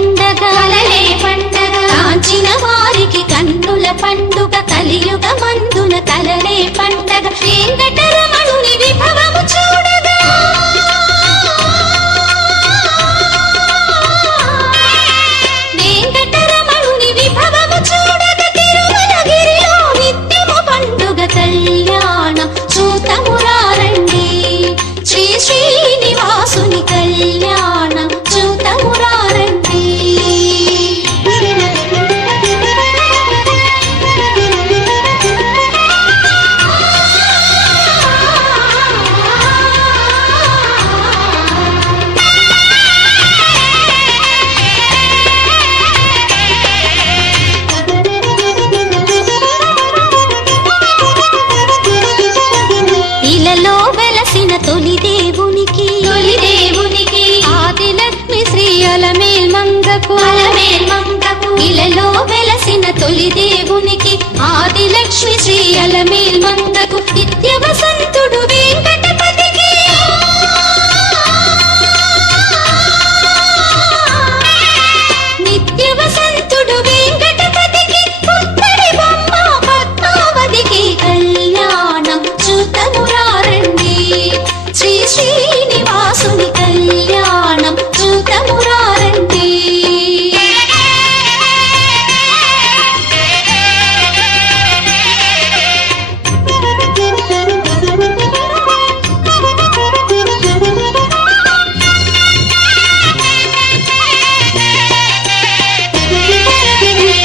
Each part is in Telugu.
పండగ కాంచిన వారికి కన్నుల పండుగ కలియుగ మందున కలలే పండగ వెంకటరమణుని విభవము చూడగా వెంకటరమణుని విభవము చూడగా తిరుమలగిరిలో నిత్యము పండుగ కళ్యాణం చూతమురారండి శ్రీ శ్రీనివాసుని కళ్యాణం చూతమురారండి. ఇలలో వెలసిన తొలి దేవునికి ఆదిలక్ష్మి శ్రీ అలమేల్ మంగకు ఇలలో వెలసిన తొలి దేవునికి ఆదిలక్ష్మి శ్రీ అలమేల్ మంగకు నిత్య వసంతుడు వెంకటపతికి నిత్య వసంతుడు వెంకటపతికి పుత్తడి బొమ్మ పద్మావతికి కళ్యాణం చూతమురారండి శ్రీ శ్రీనివాసుని కళ్యాణం చూతమురారండి.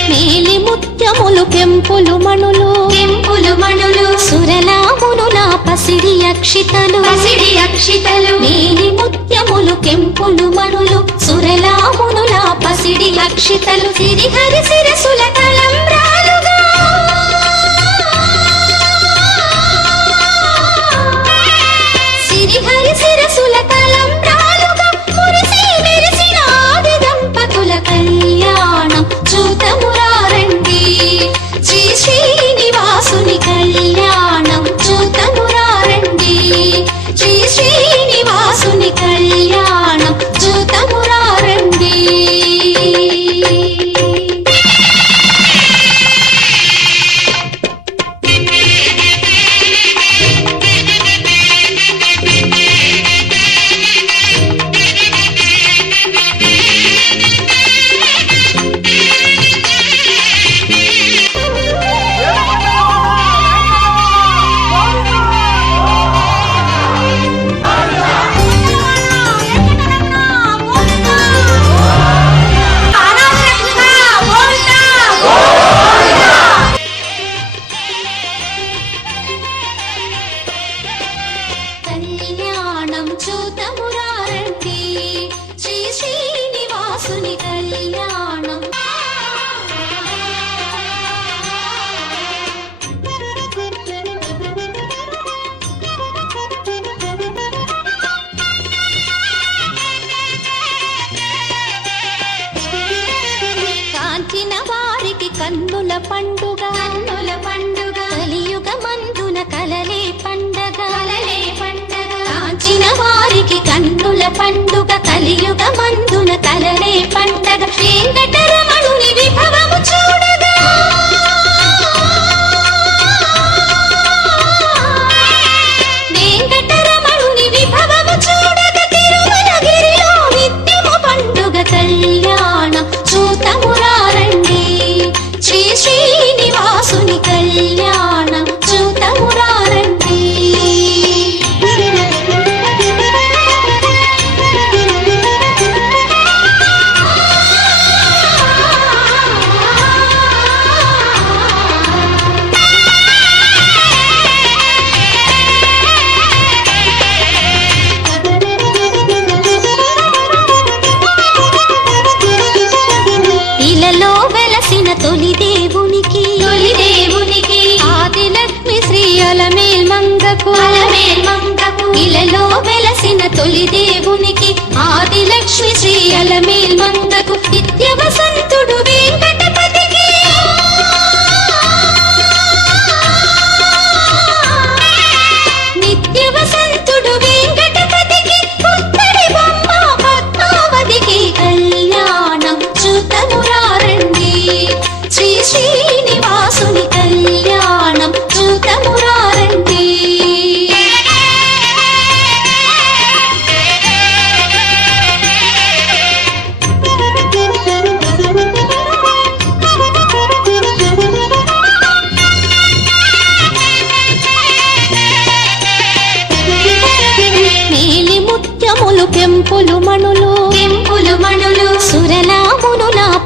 మేలి ముత్యములు కెంపులు మణులు సురలామునుల పసిడి అక్షితలు మేలి ముత్యములు కెంపులు మణులు సురలామునుల పసిడి అక్షితలు సిరిహరి శిరసుల తలంబ్రాలుగా సిరిహరి శిరసుల తలంబ్రాలుగా మురిసి మెరిసిన ఆది దంపతుల కళ్యాణం చూతమురారండి శ్రీ శ్రీనివాసుని కళ్యాణం చూతమురారండి శ్రీ శ్రీనివాసుని కళ్యాణం చూతమురారండి. కళ్యాణం చూతమురారండి శ్రీ శ్రీనివాసుని కళ్యాణం. కాంచిన వారికి కన్నుల పండుగ కలియుగ మందున కలలే పండగ కాంచిన వారికి కన్నుల పండుగ కలియుగ మందున కలలే పండగ వెంకటరమణుని విభవము చూడగా వెంకటరమణుని విభవము చూడగా తిరుమలగిరిలో నిత్యము పండుగ కళ్యాణం చూతమురారండి శ్రీ శ్రీనివాసుని కళ్యాణం చూతమురారండి. ఇలలో వెలసిన తొలి దేవునికి ఆదిలక్ష్మి శ్రీ అలమేల్ మంగకు ఇలలో వెలసిన తొలి దేవునికి ఆదిలక్ష్మి శ్రీ అలమేల్ మంగకు నిత్య వసంతుడు వెంకటపతికి నిత్య వసంతుడు వెంకటపతికి పుత్తడి బొమ్మ పద్మావతికి కళ్యాణం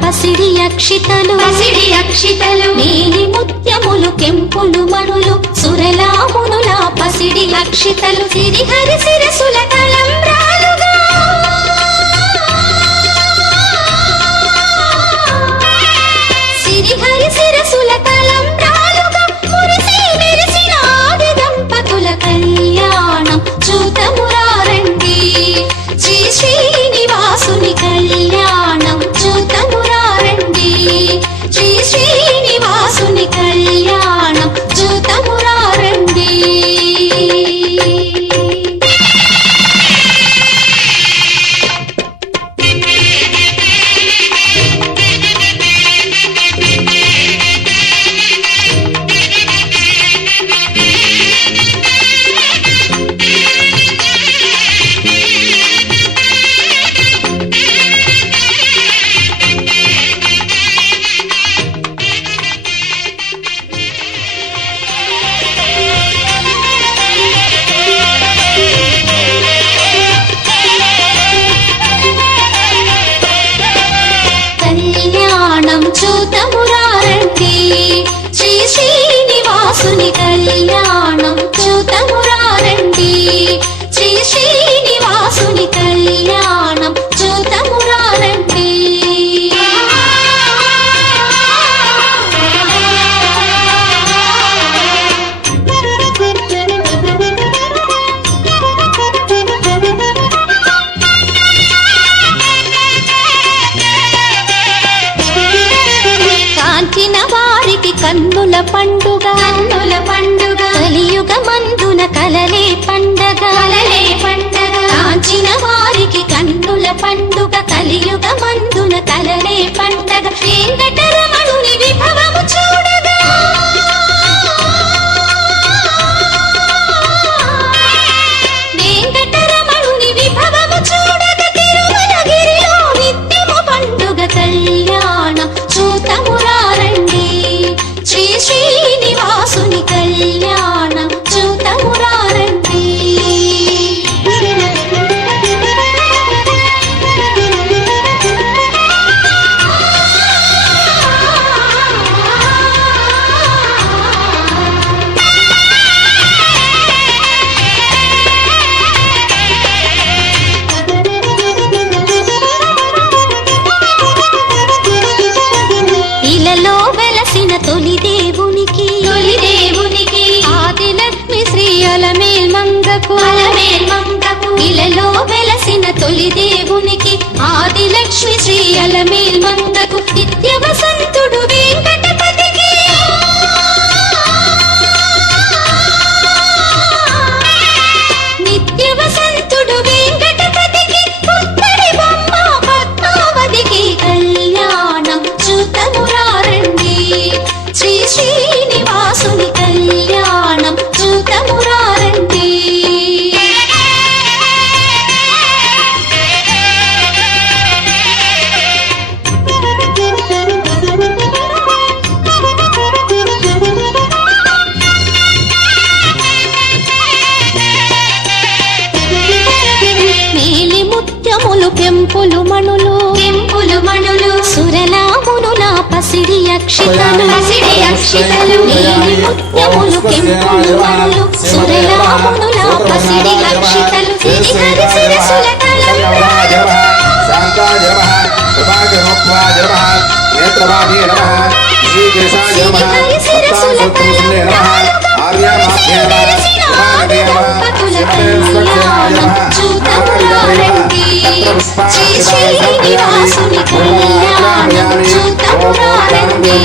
పసిడి అక్షితలు నీలి ముత్యములు కెంపులు మణులు సురలామునుల పసిడి అక్షితలు సిరిహరి శిరసుల తలంబ్రాలుగా సిరిహరి శిరసుల తలంబ్రాలుగా మురిసి మెరిసిన ఆది దంపతుల కళ్యాణం చూతమురారండి శ్రీ శ్రీనివాసుని కళ్యాణం చూతమురారండి శ్రీ శ్రీనివాసుని కళ్యాణం చూతమురారండి కళ్యాణం చూతమురారండి శ్రీ శ్రీనివాసుని కళ్యాణం చూతమురారండి శ్రీ శ్రీనివాసుని కళ్యాణం చూతమురారండి కాంచిన వారికి కన్నుల పండుగ కలియుగ మందున కలలే పండగ కాంచిన వారికి కన్నుల పండుగ కలియుగ మందున కలలే పండగ వెంకటరమణుని విభవము చూడగా వెంకటరమణుని విభవము చూడగా తిరుమలగిరిలో నిత్యము పండుగ కళ్యాణం చూతమురారండి శ్రీ శ్రీనివాసుని కళ్యాణం చూతమురారండి ఇలలో వెలసిన తొలి దేవునికి ఆదిలక్ష్మి శ్రీ అలమేల్ మంగకు ఇలలో వెలసిన తొలి దేవునికి ఆదిలక్ష్మి శ్రీ అలమేల్ మంగకు నిత్య వసంతుడు వెంకటపతికి నిత్య వసంతుడు వెంకటపతికి పుత్తడి బొమ్మ పద్మావతికి కళ్యాణం చూతమురారండి శ్రీ శ్రీనివాసుని కళ్యాణం చూతమురారండి నీలి ముత్యములు పెంపులు మణులు సురలామునుల పసిడి అక్షితలు నీలి ముత్యములు పెంపులు మణులు సురలామునుల పసిడి అక్షితలు సిరిహరి శిరసుల తలంబ్రాలుగా సిరిహరి శిరసుల తలంబ్రాలుగా మెరిసిన ఆది దంపతుల కళ్యాణం చూతమురారండి శ్రీ శ్రీనివాసుని కళ్యాణం చూతమురారండి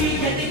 చీకటి